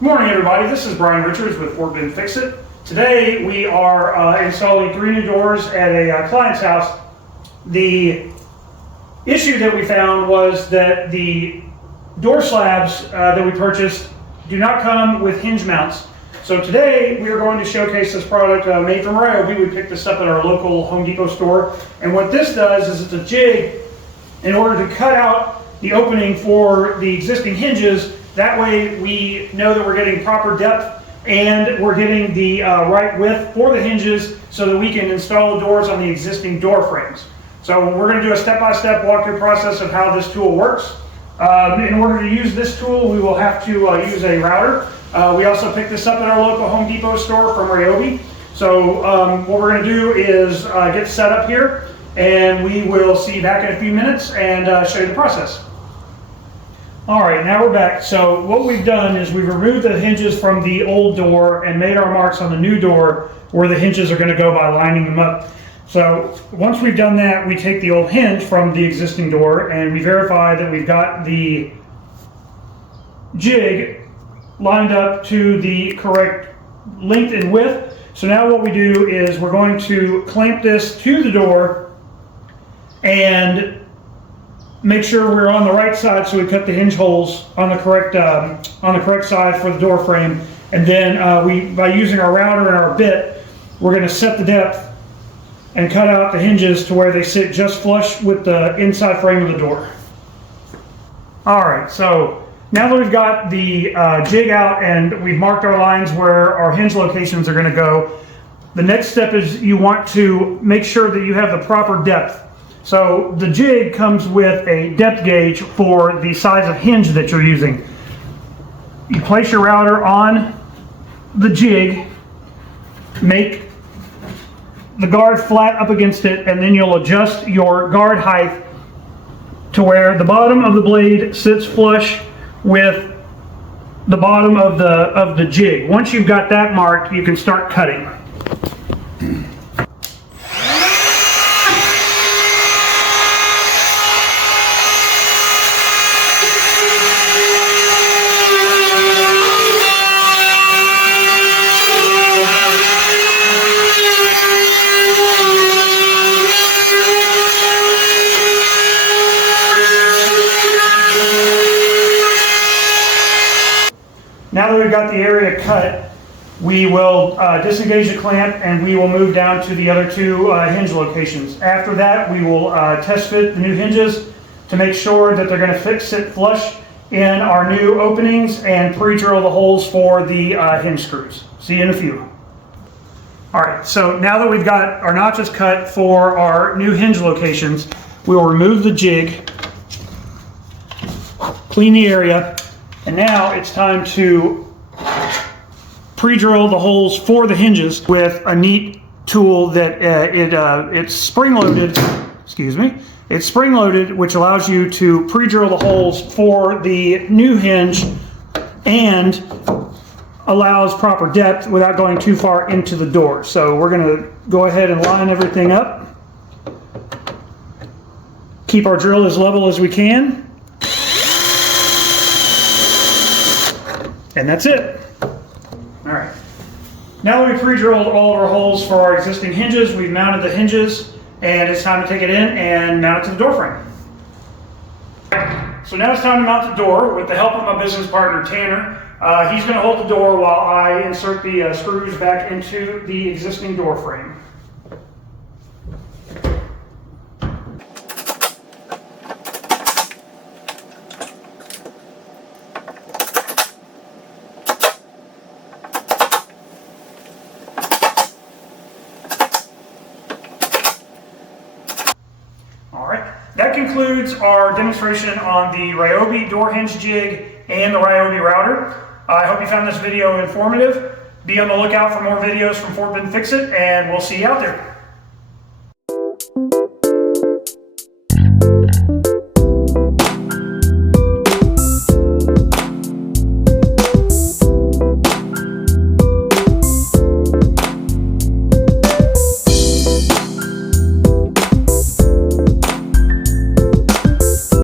Good morning, everybody. This is Brian Richards with Fort Bend Fix-It. Today we are installing 3 new doors at a client's house. The issue that we found was that the door slabs that we purchased do not come with hinge mounts. So today we are going to showcase this product made from Ryobi. We picked this up at our local Home Depot store. And what this does is it's a jig in order to cut out the opening for the existing hinges. That way we know that we're getting proper depth and we're getting the right width for the hinges so that we can install the doors on the existing door frames. So we're going to do a step-by-step walkthrough process of how this tool works. In order to use this tool, we will have to use a router. We also picked this up at our local Home Depot store from Ryobi. So what we're going to do is get set up here, and we will see you back in a few minutes and show you the process. All right, now we're back. So what we've done is we've removed the hinges from the old door and made our marks on the new door where the hinges are going to go by lining them up. So once we've done that, we take the old hinge from the existing door and we verify that we've got the jig lined up to the correct length and width. So now what we do is we're going to clamp this to the door and make sure we're on the right side, so we cut the hinge holes on the correct side for the door frame. And then by using our router and our bit, we're going to set the depth and cut out the hinges to where they sit just flush with the inside frame of the door. All right, so now that we've got the jig out and we've marked our lines where our hinge locations are going to go, the next step is you want to make sure that you have the proper depth. So the jig comes with a depth gauge for the size of hinge that you're using. You place your router on the jig, make the guard flat up against it, and then you'll adjust your guard height to where the bottom of the blade sits flush with the bottom of the jig. Once you've got that marked, you can start cutting. Now that we've got the area cut, we will disengage the clamp and we will move down to the other 2 hinge locations. After that, we will test fit the new hinges to make sure that they're going to sit flush in our new openings and pre-drill the holes for the hinge screws. See you in a few. All right, so now that we've got our notches cut for our new hinge locations, we will remove the jig, clean the area, and now it's time to pre-drill the holes for the hinges with a neat tool that it's spring-loaded. Excuse me. It's spring-loaded, which allows you to pre-drill the holes for the new hinge and allows proper depth without going too far into the door. So we're going to go ahead and line everything up. Keep our drill as level as we can. And that's it. All right. Now that we've pre-drilled all of our holes for our existing hinges, we've mounted the hinges, and it's time to take it in and mount it to the door frame. So now it's time to mount the door with the help of my business partner, Tanner. He's going to hold the door while I insert the screws back into the existing door frame. That concludes our demonstration on the Ryobi door hinge jig and the Ryobi router. I hope you found this video informative. Be on the lookout for more videos from Fort Bend Fix-It, and we'll see you out there.